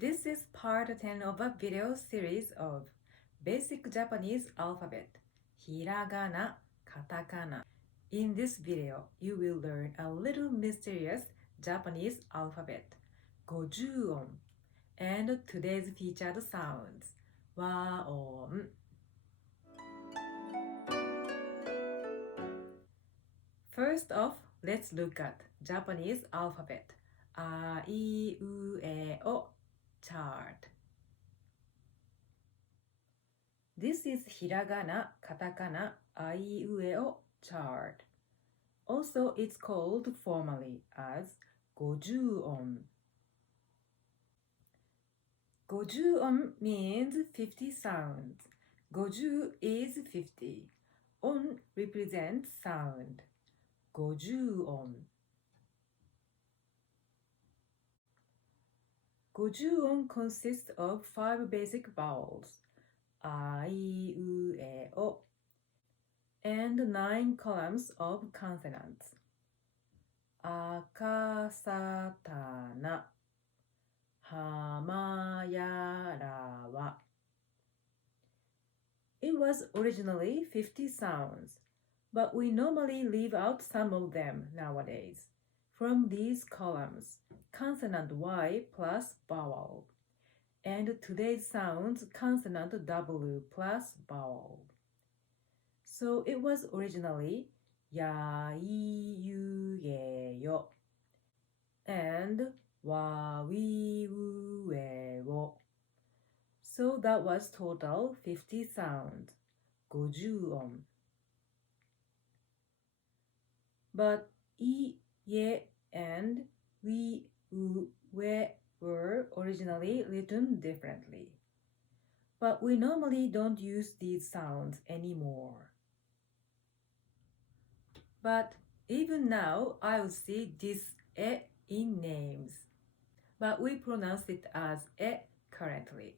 This is part 10 of a video series of Basic Japanese Alphabet, Hiragana, Katakana. In this video, you will learn a little mysterious Japanese alphabet, Gojuon, and today's featured sounds, Waon. First off, let's look at Japanese alphabet, A-I-U-E-O chart. This is Hiragana, Katakana, A-I-U-E-O chart. Also, it's called formally as Gojuon. Gojuon means 50 sounds. Goju is 50. On represents sound. Gojuon. Gojuon consists of 5 basic vowels, A-I-U-E-O, and 9 columns of consonants, Akasatana, Hamayarawa. It was originally 50 sounds, but we normally leave out some of them nowadays. From these columns, consonant Y plus vowel, and today's sounds consonant W plus vowel. So it was originally Ya-I-U-E-Yo and Wa-wi-u-e-wo. So that was total 50 sounds, Gojuon. But I, Ye, and Wi, U, We were originally written differently. But we normally don't use these sounds anymore. But even now, I would see this E in names. But we pronounce it as E currently.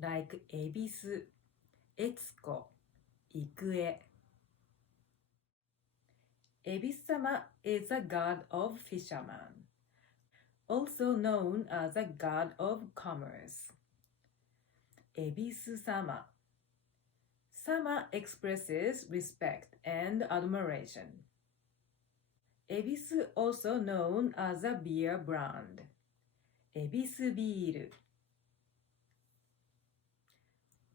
Like Ebisu, Etsuko, Ikue. Ebisu-sama is a god of fishermen, also known as a god of commerce. Ebisu-sama. Sama expresses respect and admiration. Yebisu, also known as a beer brand. Yebisu Beer.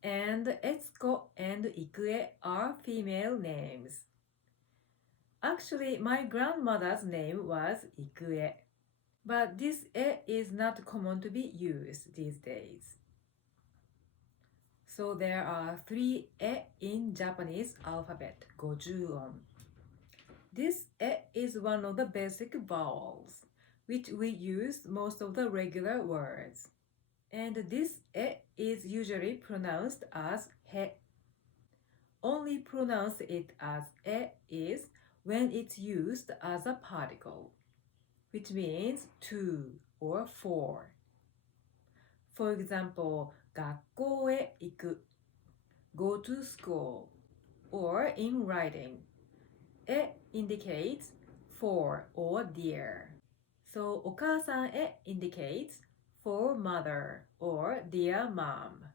And Etsuko and Ikue are female names. Actually, my grandmother's name was Ikue, but this E is not common to be used these days. So there are 3 E in Japanese alphabet, Gojuon. This E is one of the basic vowels, which we use most of the regular words. And this E is usually pronounced as He. Only pronounce it as E is when it's used as a particle, which means to or for. For example, 学校へ行く, go to school, or in writing, へ indicates for or dear. So お母さんへ indicates for mother or dear mom.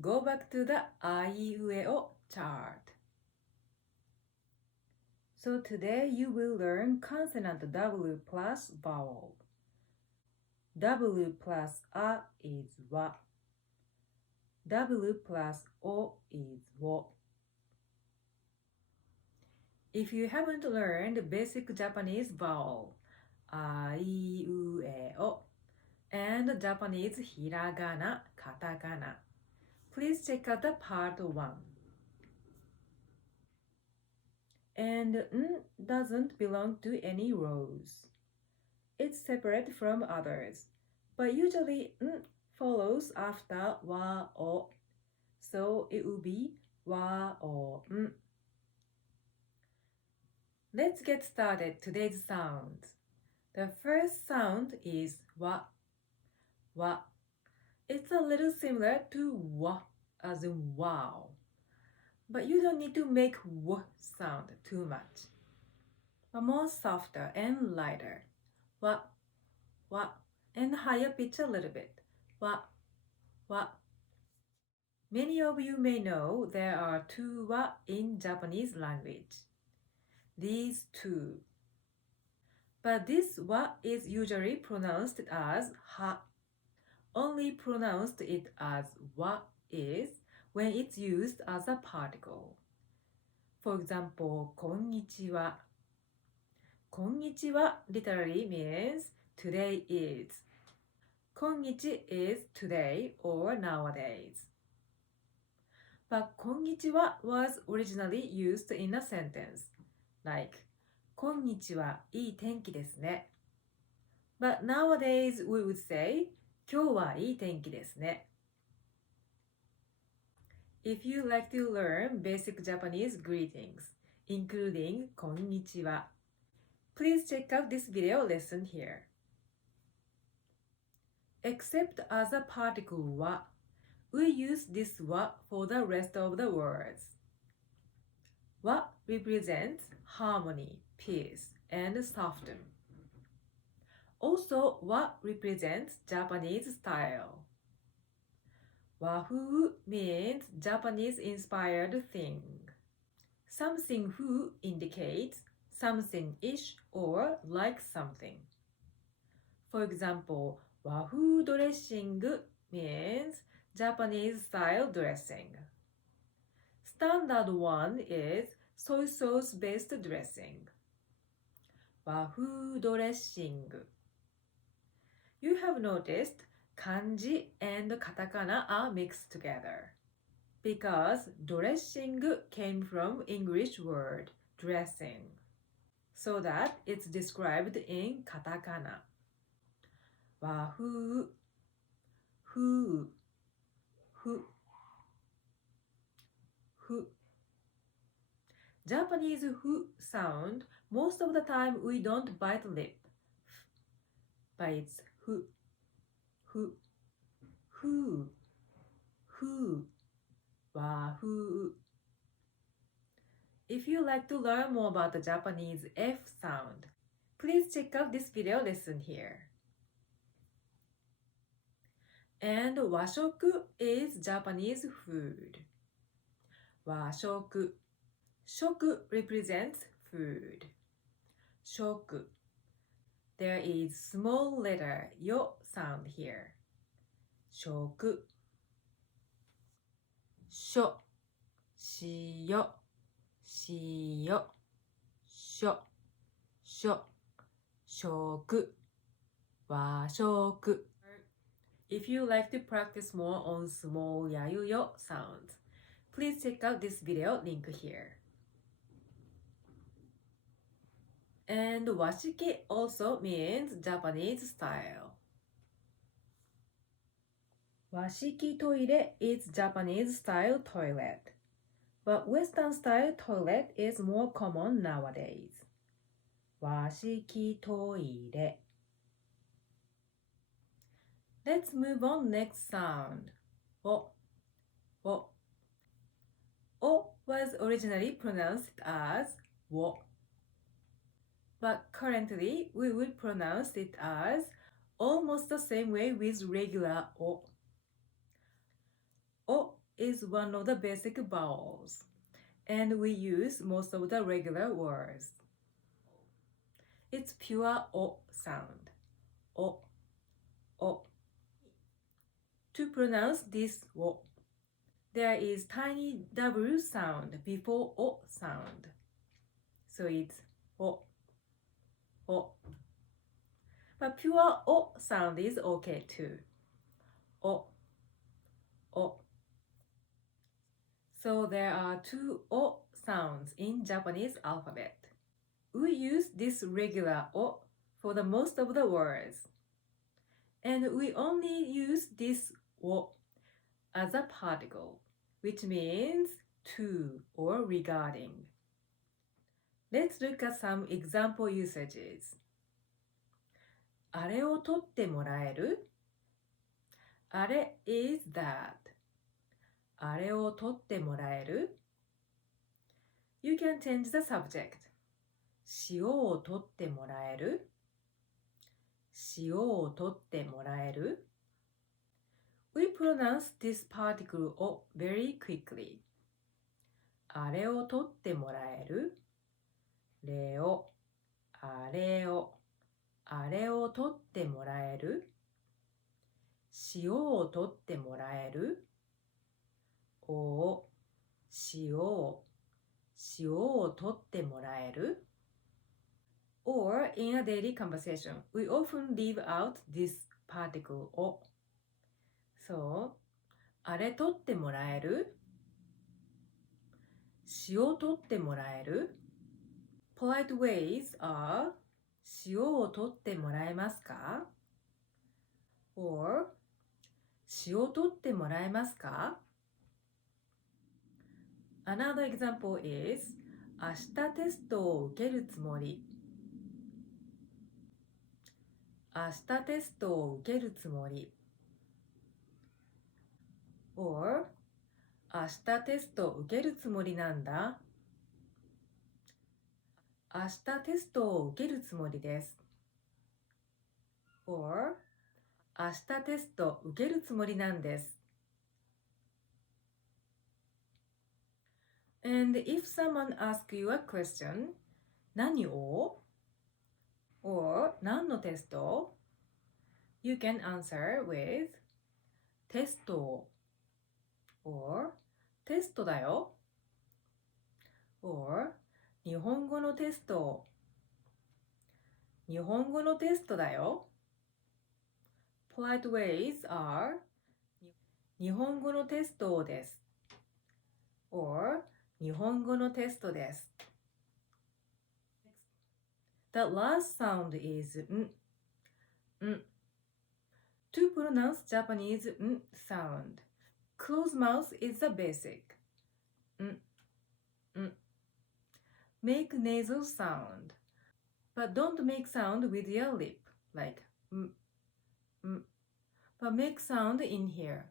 Go back to the A-I-U-E-O chart. So today you will learn consonant W plus vowel. W plus A is Wa. W plus O is Wo. If you haven't learned basic Japanese vowel, A-I-U-E-O, and Japanese Hiragana, Katakana, please check out the part 1. And N doesn't belong to any rows. It's separate from others, but usually N follows after Wa-o, so it will be Wa-o-n. Let's get started today's sounds. The first sound is Wa. Wa. It's a little similar to Wa, as in wow. But you don't need to make W sound too much. But more softer and lighter. Wa, wa. and higher pitch a little bit. Wa, wa. Many of you may know there are two wa in Japanese language. These two. But this wa is usually pronounced as ha. Only pronounced it as wa is when it's used as a particle. For example, こんにちは. こんにちは literally means today is. こんにち is today or nowadays. But こんにちは was originally used in a sentence, like こんにちはいい天気ですね. But nowadays we would say 今日はいい天気ですね. If you like to learn basic Japanese greetings, including こんにちは, please check out this video lesson here. Except as a particle wa, we use this wa for the rest of the words. Wa represents harmony, peace, and soften. Also, wa represents Japanese style. Wafuu means Japanese-inspired thing. Something fu indicates something-ish or like something. For example, Wafuu dressing means Japanese-style dressing. Standard one is soy sauce-based dressing. Wafuu dressing. You have noticed kanji and katakana are mixed together because dressing came from English word dressing, so that it's described in katakana. Wafuu, fu, fu, fu. Japanese fu sound, most of the time we don't bite lip, but it's fu, fu, fu, fu, wafuu. If you like to learn more about the Japanese F sound, please check out this video lesson here. And washoku is Japanese food. Washoku. Shoku represents food. Shoku. There is small letter yo sound here. Shoku. Sho. Shio. Shio. Sho. Sho. Shoku. Washoku. If you like to practice more on small yayuyo sounds, please check out this video link here. And washiki also means Japanese style. Washiki toilet is Japanese style toilet, but Western style toilet is more common nowadays. Washiki toilet. Let's move on next sound. O. O. O was originally pronounced as wo. But currently we will pronounce it as almost the same way with regular o. O is one of the basic vowels, and we use most of the regular words. It's pure o sound. O, o. To pronounce this o, there is tiny W sound before o sound. So it's o, o. But pure o sound is okay too. O, o. So there are two o sounds in Japanese alphabet. We use this regular o for the most of the words. And we only use this o as a particle, which means to or regarding. Let's look at some example usages. あれを取ってもらえる? あれ is that. あれを取ってもらえる? You can change the subject. 塩を取ってもらえる?塩を取ってもらえる ?We pronounce this particle を very quickly. あれを取ってもらえるれを、あれを、あれを取ってもらえる塩を取ってもらえるお、塩を、塩を取ってもらえる Or in a daily conversation, we often leave out this particle を。そう、あれ取ってもらえる塩取ってもらえる Polite ways are 塩を取ってもらえますか Or 塩取ってもらえますか Another example is 明日テストを受けるつもり明日テストを受けるつもり Or 明日テストを受けるつもりなんだ明日テストを受けるつもりです Or 明日テスト受けるつもりなんです And if someone asks you a question 何を or 何のテスト You can answer with テスト or テストだよ or 日本語のテスト日本語のテストだよ Polite ways are 日本語のテストです or 日本語のテストです The last sound is ん To pronounce Japanese ん sound, closed mouth is the basic. Make nasal sound, but don't make sound with your lip, like but make sound in here.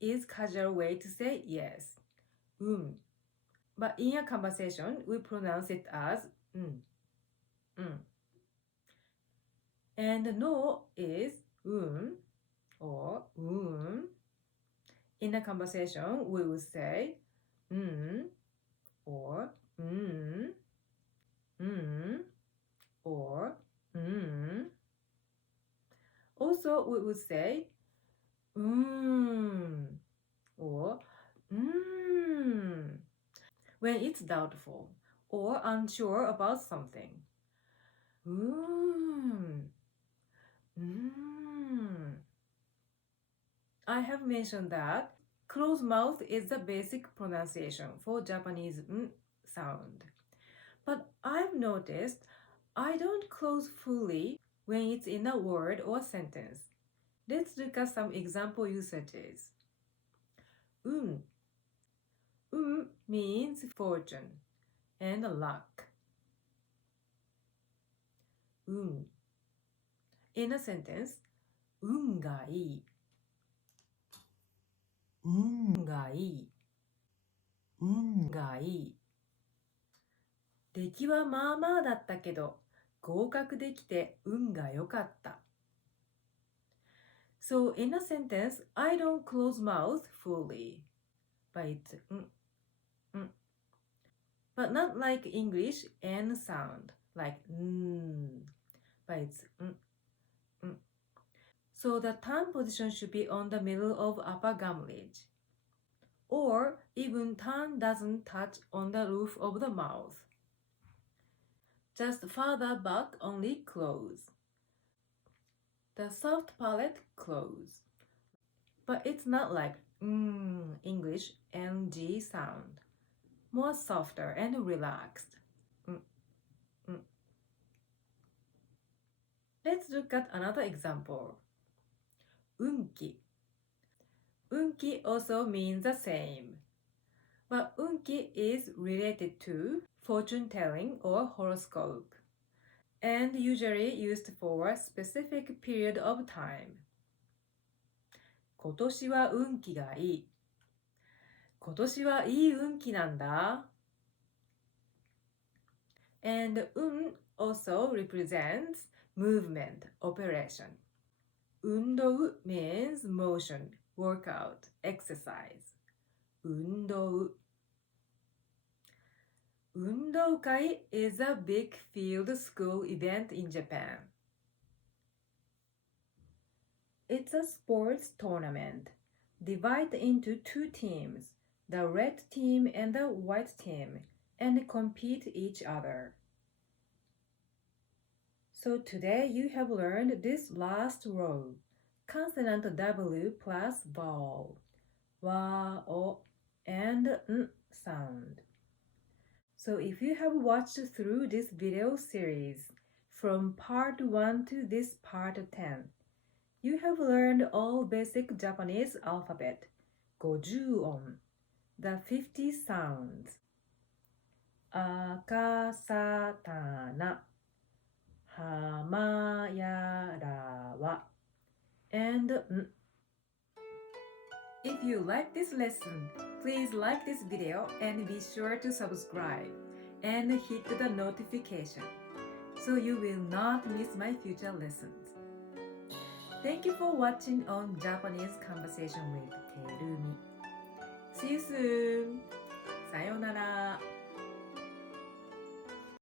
Is casual way to say yes. But in a conversation, we pronounce it as And no is or In a conversation, we will say or or Also, we would say or when it's doubtful or unsure about something. I have mentioned that closed mouth is the basic pronunciation for Japanese sound. But I've noticed I don't close fully when it's in a word or sentence. Let's look at some example usages. Means fortune and luck. In a sentence, 運がいい。運がいい。運がいい。出来はまあまあだったけど、合格できて運が良かった。So in a sentence, I don't close mouth fully. But it's But not like English and sound, like But it's So the tongue position should be on the middle of upper gum ridge. Or even tongue doesn't touch on the roof of the mouth. Just further back only close. The soft palate close. But it's not like English NG sound. More softer and relaxed. Let's look at another example. Unki. Unki also means the same. But Unki is related to fortune telling or horoscope, and usually used for a specific period of time. 今年は運気がいい。今年はいい運気なんだ。And also represents movement, operation. Undou means motion, workout, exercise. Undou. Undoukai is a big field school event in Japan. It's a sports tournament divided into two teams, the red team and the white team, and compete each other. So today you have learned this last row, consonant W plus vowel, wa-o, and n sound. So if you have watched through this video series from part 1 to this part 10, you have learned all basic Japanese alphabet, Gojuon, the 50 sounds. Akasatana, Hamayarawa, and n. If you like this lesson, please like this video and be sure to subscribe and hit the notification so you will not miss my future lessons. Thank you for watching on Japanese Conversation with Terumi. See you soon. さようなら。